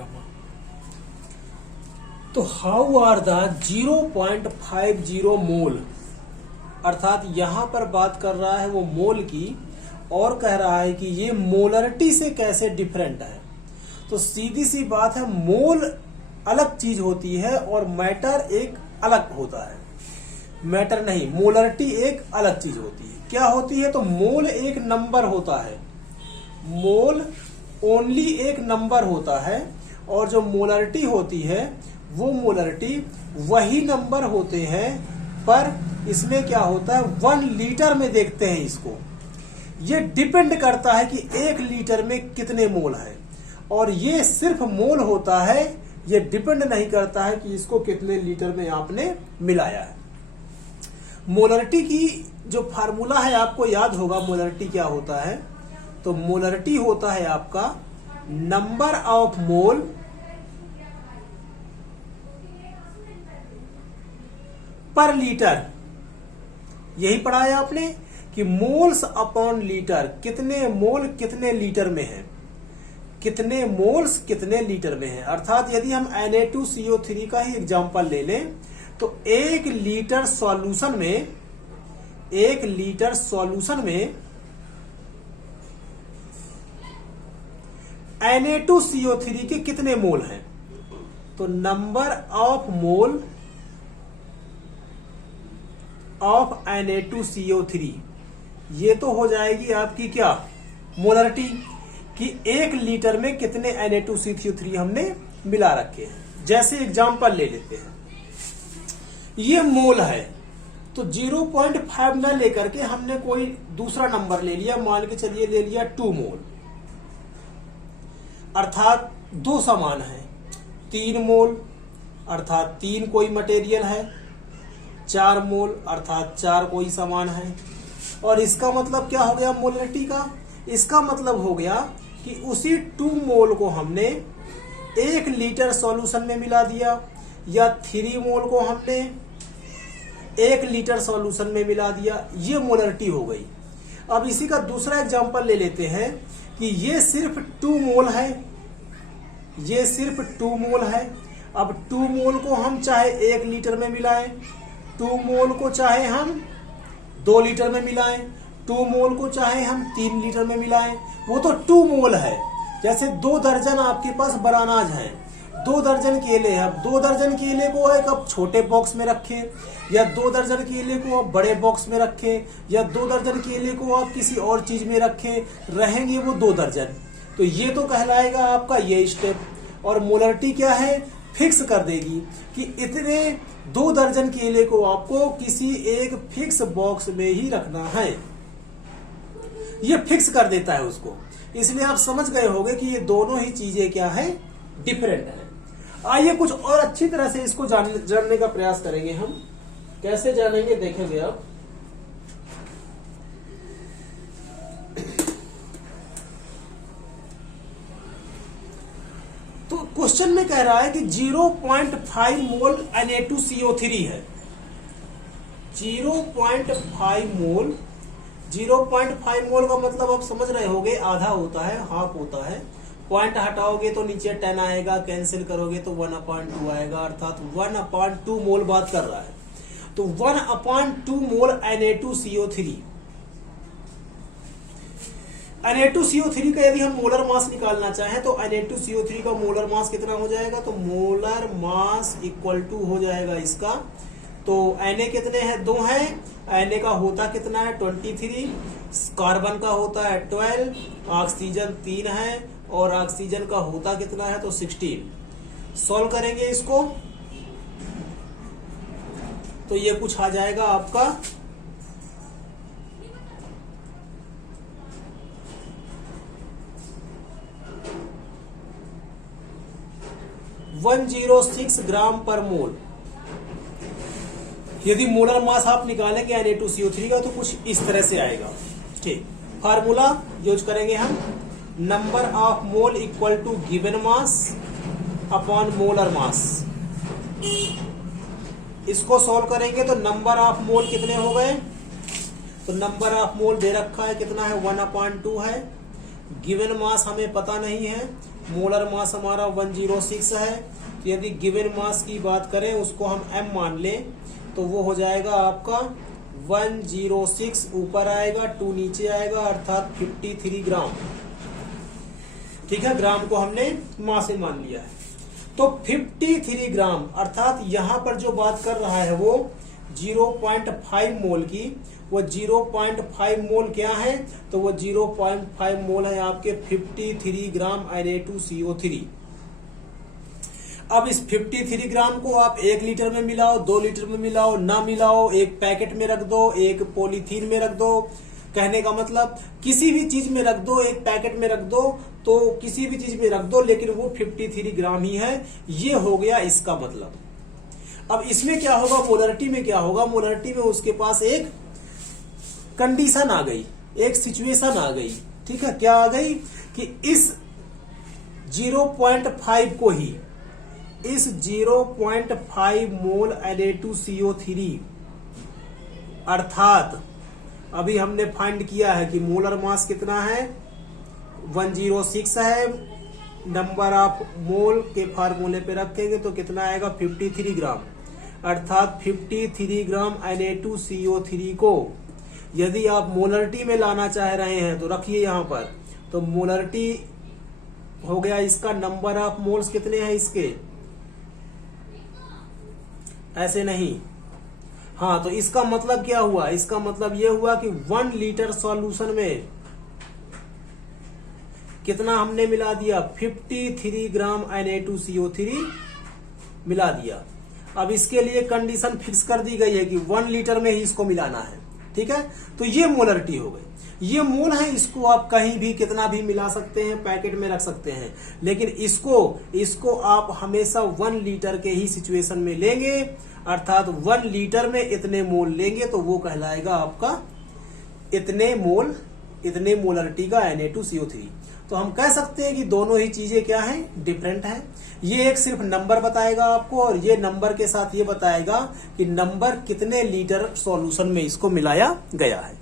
Drama. तो how are the 0.50 मोल, अर्थात यहां पर बात कर रहा है वो मोल की, और कह रहा है कि ये मोलरिटी से कैसे डिफरेंट है। तो सीधी सी बात है, मोल अलग चीज होती है और मैटर एक अलग होता है। मैटर नहीं, मोलरिटी एक अलग चीज होती है। क्या होती है? तो मोल एक नंबर होता है, मोल ओनली एक नंबर होता है, और जो मोलरिटी होती है वो मोलरिटी वही नंबर होते हैं, पर इसमें क्या होता है 1 लीटर में देखते हैं इसको। ये डिपेंड करता है कि 1 लीटर में कितने मोल है, और ये सिर्फ मोल होता है, ये डिपेंड नहीं करता है कि इसको कितने लीटर में आपने मिलाया है। मोलरिटी की जो फार्मूला है आपको याद होगा, मोलरिटी क्या होता है? तो मोलरिटी होता है आपका नंबर ऑफ मोल पर लीटर। यही पढ़ा है आपने कि मोल्स अपॉन लीटर, कितने मोल कितने लीटर में है, कितने मोल्स कितने लीटर में है। अर्थात यदि हम Na2CO3 का ही एग्जांपल ले लें, तो 1 लीटर सॉल्यूशन में, 1 लीटर सॉल्यूशन में Na2CO3 के कितने मोल हैं? तो number of mole of Na2CO3, ये तो हो जाएगी आपकी क्या मोलरिटी, कि 1 लीटर में कितने Na2CO3 हमने मिला रखे हैं। जैसे एग्जांपल ले लेते हैं, ये मोल है, तो 0.5 ना लेकर के हमने कोई दूसरा नंबर ले लिया, मान के चलिए ले लिया 2 मोल, अर्थात 2 समान है। 3 मोल अर्थात 3 कोई मटेरियल है, 4 मोल अर्थात 4 कोई समान है। और इसका मतलब क्या हो गया मोलरिटी का? इसका मतलब हो गया कि उसी 2 मोल को हमने 1 लीटर सॉल्यूशन में मिला दिया, या 3 मोल को हमने 1 लीटर सॉल्यूशन में मिला दिया, ये मोलरिटी हो गई। अब इसी का दूसरा एग्जांपल ले लेते हैं कि ये सिर्फ 2 मोल है, ये सिर्फ 2 मोल है। अब 2 मोल को हम चाहे 1 लीटर में मिलाएं, 2 मोल को चाहे हम 2 लीटर में मिलाएं, 2 मोल को चाहे हम 3 लीटर में मिलाएं, वो तो 2 मोल है। जैसे 2 दर्जन आपके पास बनानाज हैं, 2 दर्जन केले हैं, अब 2 दर्जन केले को एक आप छोटे बॉक्स में रखें, या 2 दर्जन केले को आप बड़े बॉक्स में रखें, या 2 दर्जन केले को आप किसी और चीज में रखें, रहेंगे वो 2 दर्जन। तो ये तो कहलाएगा आपका ये स्टेप। और मोलरिटी क्या है? फिक्स कर देगी कि इतने 2 दर्जन केले को आपको किसी एक फिक्स बॉक्स में ही रखना है, ये फिक्स कर देता है उसको। इसलिए आप समझ गए होंगे कि ये दोनों ही चीजें क्या है, डिफरेंट है। आइए कुछ और अच्छी तरह से इसको जानने का प्रयास करेंगे हम। कैसे जानेंगे देखेंगे अब। तो क्वेश्चन में कह रहा है कि 0.5 मोल Na2CO3 है, 0.5 मोल। 0.5 मोल का मतलब आप समझ रहे होंगे, आधा होता है, हाफ होता है। पॉइंट हटाओगे तो नीचे 10 आएगा, कैंसिल करोगे तो 1/2 आएगा, अर्थात 1/2 मोल बात कर रहा है। तो 1/2 मोल Na2CO3, Na2CO3 का यदि हम मोलर मास निकालना चाहें तो Na2CO3 का मोलर मास कितना हो जाएगा? तो मोलर मास इक्वल टू हो जाएगा इसका, तो Na कितने हैं? 2 हैं। Na का होता कितना है? 23। कार्बन का होता है 12, ऑक्सीजन 3 है, और ऑक्सीजन का होता कितना है? तो 16। सॉल्व करेंगे इसको तो ये कुछ आ जाएगा आपका 106 ग्राम पर मोल। यदि मोलर मास आप निकालेंगे Na2CO3 का तो कुछ इस तरह से आएगा। ठीक, फार्मूला यूज करेंगे हम, number of mole equal to given mass upon molar mass. इसको सॉल्व करेंगे तो नंबर ऑफ मोल कितने हो गए? तो नंबर ऑफ मोल दे रखा है कितना है? 1/2 है। गिवन मास हमें पता नहीं है, मोलर मास हमारा 106 है। तो यदि गिवन मास की बात करें, उसको हम m मान लें, तो वो हो जाएगा आपका 106 ऊपर आएगा, 2 नीचे आएगा, अर्थात 53 ग्राम। ठीक है, ग्राम को हमने मास में मान लिया है। तो 53 ग्राम अर्थात यहां पर जो बात कर रहा है वो 0.5 मोल की, वो 0.5 मोल क्या है, तो वो 0.5 मोल है आपके 53 ग्राम Na2CO3। अब इस 53 ग्राम को आप 1 लीटर में मिलाओ, 2 लीटर में मिलाओ, ना मिलाओ, एक पैकेट में रख दो, एक पॉलीथीन में रख दो, कहने का मतलब किसी भी चीज में रख दो, एक पैकेट में रख दो, तो किसी भी चीज में रख दो, लेकिन वो 53 ग्राम ही है। ये हो गया इसका मतलब। अब इसमें क्या होगा, मोलरिटी में क्या होगा, मोलरिटी में उसके पास एक कंडीशन आ गई, एक सिचुएशन आ गई। ठीक है, क्या आ गई कि इस 0.5 को ही, इस 0.5 मोल Na2CO3 अर्थात अभी हमने फाइंड किया है कि मोलर मास कितना है, 106 है, नंबर ऑफ मोल के फार्मूले पे रखेंगे तो कितना आएगा 53 ग्राम, अर्थात 53 ग्राम Na2CO3 को यदि आप मोलरिटी में लाना चाह रहे हैं तो रखिए यहां पर, तो मोलरिटी हो गया इसका, नंबर ऑफ मोल्स कितने हैं इसके, ऐसे नहीं। हाँ, तो इसका मतलब क्या हुआ, इसका मतलब यह हुआ कि 1 लीटर सॉल्यूशन में कितना हमने मिला दिया, 53 ग्राम Na2CO3 मिला दिया। अब इसके लिए कंडीशन फिक्स कर दी गई है कि 1 लीटर में ही इसको मिलाना है। ठीक है, तो ये मोलरिटी हो गई, ये मोल है, इसको आप कहीं भी कितना भी मिला सकते हैं, पैकेट में रख सकते हैं, लेकिन इसको आप हमेशा 1 लीटर के ही सिचुएशन में लेंगे, अर्थात 1 लीटर में इतने मोल लेंगे, तो वो कहलाएगा आपका इतने मोल, इतने मोलरिटी का Na2CO3। तो हम कह सकते हैं कि दोनों ही चीजें क्या हैं, डिफरेंट हैं। ये एक सिर्फ नंबर बताएगा आपको, और ये नंबर के साथ ये बताएगा कि नंबर कितने लीटर सॉल्यूशन में इसको मिलाया गया है।